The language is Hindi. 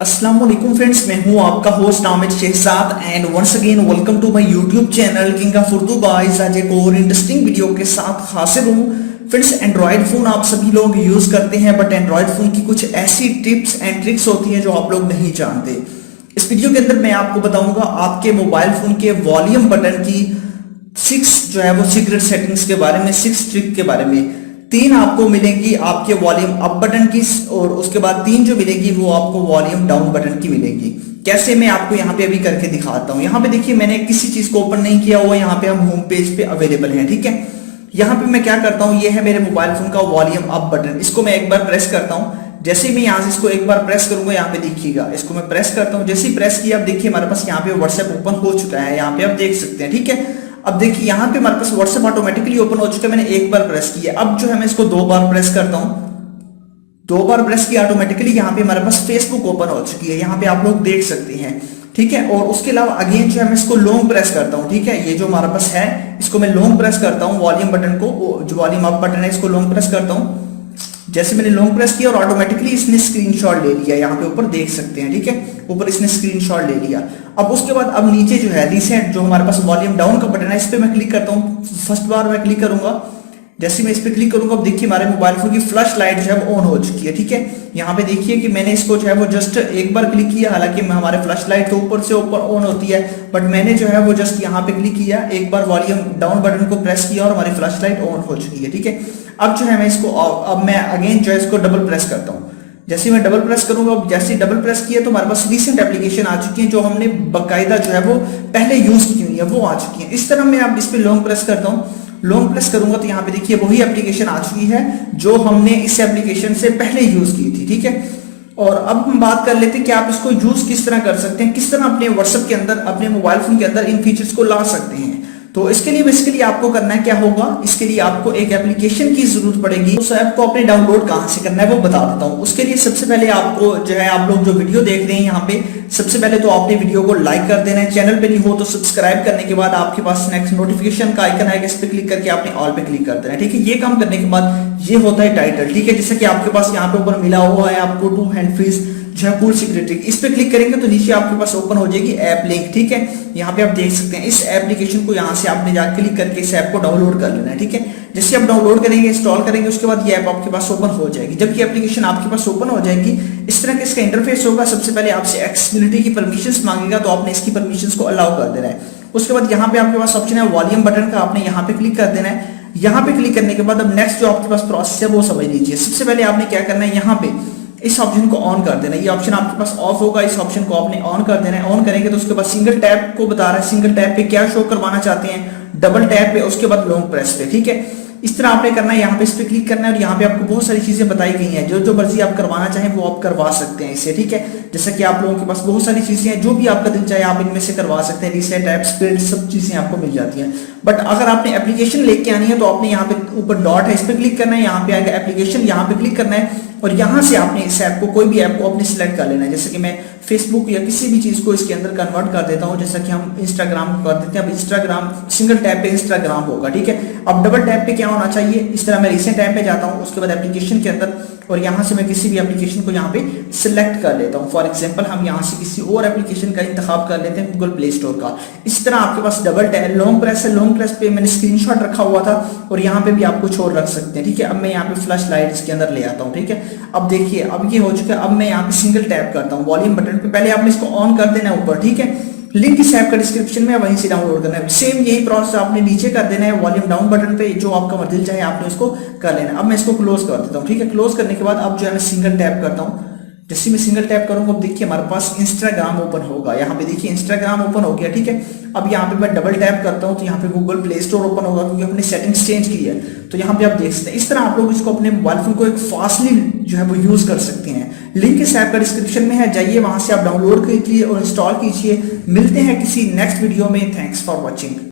अस्सलाम वालेकुम फ्रेंड्स, मैं हूं आपका host Aamir Shahzad and once again welcome to my YouTube channel king of Urdu guys. आज एक और इंटरेस्टिंग वीडियो के साथ हाजिर हूं फ्रेंड्स। एंड्रॉयड फोन आप सभी लोग यूज करते हैं, बट एंड्रॉयड फोन की कुछ ऐसी टिप्स एंड ट्रिक्स होती हैं जो आप लोग नहीं जानते। इस वीडियो के अंदर मैं आपको बताऊंगा आपके मोबाइल फोन के वॉल्यूम बटन की 6 जो है वो सीक्रेट सेटिंग्स के बारे में, 6 ट्रिक के बारे में। 3 आपको मिलेंगी आपके वॉल्यूम अप बटन की, और उसके बाद 3 जो मिलेगी वो आपको वॉल्यूम डाउन बटन की मिलेगी। कैसे, मैं आपको यहाँ पे अभी करके दिखाता हूँ। यहाँ पे देखिए, मैंने किसी चीज को ओपन नहीं किया हुआ, यहाँ पे हम होम पेज पे अवेलेबल हैं, ठीक है। यहाँ पे मैं क्या करता हूँ, ये है मेरे मोबाइल फोन का वॉल्यूम अप बटन। इसको मैं एक बार प्रेस करता हूँ। जैसे ही मैं यहाँ से इसको एक बार प्रेस करूंगा, यहाँ पे देखिएगा, इसको मैं प्रेस करता हूँ। जैसे ही प्रेस किया, अब देखिए हमारे पास यहाँ पे व्हाट्सएप ओपन हो चुका है, यहाँ पे आप देख सकते हैं, ठीक है। अब देखिए यहाँ पे हमारे पास व्हाट्सएप ऑटोमेटिकली ओपन हो चुका है, मैंने एक बार प्रेस किया। अब जो है मैं इसको 2 बार प्रेस करता हूँ। 2 बार प्रेस किया, ऑटोमेटिकली यहाँ पे हमारे पास फेसबुक ओपन हो चुकी है, यहाँ पे आप लोग देख सकते हैं, ठीक है। और उसके अलावा अगेन जो है मैं इसको लॉन्ग प्रेस करता हूँ, ठीक है। ये जो हमारे पास है, इसको मैं लॉन्ग प्रेस करता हूँ, वॉल्यूम बटन को, जो वॉल्यूम अप बटन है इसको लॉन्ग प्रेस करता हूँ। जैसे मैंने लॉन्ग प्रेस किया और ऑटोमेटिकली इसने स्क्रीनशॉट ले लिया, यहाँ पे ऊपर देख सकते हैं, ठीक है। ऊपर इसने स्क्रीनशॉट ले लिया। अब उसके बाद अब नीचे जो है रिसेंट, जो हमारे पास वॉल्यूम डाउन का बटन है, इस पे मैं क्लिक करता हूँ। फर्स्ट बार मैं क्लिक करूंगा, जैसे मैं इस पे क्लिक करूंगा, अब देखिए हमारे मोबाइल फोन की फ्लैश लाइट जो है वो ऑन हो चुकी है, ठीक है। यहाँ पे देखिए कि मैंने इसको जो है वो जस्ट एक बार क्लिक किया, हालांकि हमारे फ्लैश लाइट तो ऊपर से ऊपर ऑन होती है, बट मैंने जो है वो जस्ट यहाँ पे क्लिक किया, एक बार वॉल्यूम डाउन बटन को प्रेस किया और हमारी फ्लैश लाइट ऑन हो चुकी है, ठीक है। अब जो है मैं इसको, अब मैं अगेन जो है इसको डबल प्रेस करता हूँ। जैसे मैं डबल प्रेस करूंगा, अब जैसे डबल प्रेस किया तो हमारे पास रिसेंट एप्लीकेशन आ चुकी है, जो हमने बकायदा जो है वो पहले यूज की हुई है, वो आ चुकी है। इस तरह मैं अब इस पे लॉन्ग प्रेस करता हूँ। लॉन्ग प्रेस करूंगा तो यहाँ पे देखिए वही एप्लीकेशन आ चुकी है जो हमने इस एप्लीकेशन से पहले यूज की थी, ठीक है। और अब हम बात कर लेते हैं कि आप इसको यूज किस तरह कर सकते हैं, किस तरह अपने व्हाट्सएप के अंदर, अपने मोबाइल फोन के अंदर इन फीचर्स को ला सकते हैं। तो इसके लिए बेसिकली आपको करना है क्या होगा, इसके लिए आपको एक एप्लीकेशन की जरूरत पड़ेगी। उस ऐप को अपने डाउनलोड कहां से करना है वो बता देता हूं। उसके लिए सबसे पहले आपको जो है, आप लोग जो वीडियो देख रहे हैं यहाँ पे, सबसे पहले तो आपने वीडियो को लाइक कर देना है। चैनल पे नहीं हो तो सब्सक्राइब करने के बाद आपके पास नेक्स्ट नोटिफिकेशन का आइकन आएगा, इस पे क्लिक करके आपने ऑल पे क्लिक कर देना है, ठीक है। ये काम करने के बाद ये होता है टाइटल, ठीक है। जैसे कि आपके पास यहाँ पे ऊपर मिला हुआ है आपको 2 हैंड फ्रीज जो है कूल सीक्रेट ट्रिक, इस पे क्लिक करेंगे तो नीचे आपके पास ओपन हो जाएगी ऐप लिंक, ठीक है। यहाँ पे आप देख सकते हैं इस एप्लीकेशन को, यहाँ से आपने जाकर क्लिक करके इस ऐप को डाउनलोड कर लेना है, ठीक है। जैसे आप डाउनलोड करेंगे, इंस्टॉल करेंगे, उसके बाद ये ऐप आपके पास ओपन हो जाएगी। जब ये एप्लीकेशन आपके पास ओपन हो जाएगी, इस तरह का इसका इंटरफेस होगा। सबसे पहले आपसे एक्सेसिबिलिटी की परमिशंस मांगेगा, तो आपने इसकी परमिशंस को अलाउ कर देना है। उसके बाद यहाँ पे आपके पास ऑप्शन है वॉल्यूम बटन का, आपने यहाँ पे क्लिक कर देना है। यहाँ पे क्लिक करने के बाद अब नेक्स्ट जो आपके पास प्रोसेस है वो समझ लीजिए। सबसे पहले आपने क्या करना है, यहाँ पे इस ऑप्शन को ऑन कर देना है। ये ऑप्शन आपके पास ऑफ होगा, इस ऑप्शन को आपने ऑन कर देना है। ऑन करेंगे तो उसके बाद सिंगल टैप को बता रहा है, सिंगल टैप पे क्या शो करवाना चाहते हैं, डबल टैप पे, उसके बाद लॉन्ग प्रेस पे, ठीक है। इस तरह आपने करना है, यहाँ पे इस पे क्लिक करना है और यहाँ पे आपको बहुत सारी चीजें बताई गई हैं। जो जो मर्जी आप करवाना चाहें वो आप करवा सकते हैं इससे, ठीक है। जैसे कि आप लोगों के पास बहुत सारी चीजें हैं, जो भी आपका दिल चाहे आप इनमें से करवा सकते हैं। रीसेट ऐप, स्पीड, सब चीजें आपको मिल जाती हैं। बट अगर आपने एप्लीकेशन लेके आनी है तो आपने यहाँ पे ऊपर डॉट है, इस पे क्लिक करना है, यहाँ पे आएगा एप्लीकेशन, यहाँ पे क्लिक करना है और यहाँ से आपने इस ऐप को, कोई भी ऐप को अपने सिलेक्ट कर लेना है। जैसे कि मैं फेसबुक या किसी भी चीज को इसके अंदर कन्वर्ट कर देता हूँ, जैसा कि हम इंस्टाग्राम को कर देते हैं। अब इंस्टाग्राम, सिंगल टैप पे इंस्टाग्राम होगा, ठीक है। अब डबल टैप पे क्या होना चाहिए, इस तरह मैं रिसेंट ऐप पे जाता हूँ, उसके बाद एप्लीकेशन के अंदर, और यहाँ से मैं किसी भी एप्लीकेशन को यहाँ पे सिलेक्ट कर लेता हूँ। फॉर एग्जांपल हम यहाँ से किसी और एप्लीकेशन का इंतखाब कर लेते हैं, गूगल प्ले स्टोर का। इस तरह आपके पास डबल टैप, लॉन्ग प्रेस है, लॉन्ग प्रेस पे मैंने स्क्रीनशॉट रखा हुआ था और यहाँ पे भी आप कुछ और रख सकते हैं, ठीक है। अब मैं यहाँ पे फ्लैश लाइट इसके अंदर ले आता हूँ, ठीक है। अब देखिए अब ये हो चुका है। अब मैं यहाँ पे सिंगल टैप करता हूँ वॉल्यूम बटन पे, पहले आपने इसको ऑन कर देना है ऊपर, ठीक है। लिंक इस ऐप का डिस्क्रिप्शन में, वहीं से डाउनलोड करना है। सेम यही प्रोसेस आपने नीचे कर देना है वॉल्यूम डाउन बटन पे, जो आपका दिल चाहे आपने उसको कर लेना। अब मैं इसको क्लोज कर देता हूँ, ठीक है। क्लोज करने के बाद अब जो है मैं सिंगल टैप करता हूँ। जैसे मैं सिंगल टैप करूंगा, अब देखिए हमारे पास इंस्टाग्राम ओपन होगा। यहाँ पे देखिए इंस्टाग्राम ओपन हो गया, ठीक है। अब यहाँ पे मैं डबल टैप करता हूँ तो यहाँ पे गूगल प्ले स्टोर ओपन होगा, क्योंकि हमने सेटिंग्स चेंज की है। तो यहाँ पे आप देख सकते हैं, इस तरह आप लोग इसको अपने मोबाइल फोन को एक फास्टली जो है वो यूज कर सकते हैं। लिंक इस ऐप का डिस्क्रिप्शन में है, जाइए वहां से आप डाउनलोड कीजिए और इंस्टॉल कीजिए। मिलते हैं किसी नेक्स्ट वीडियो में। Thanks for watching.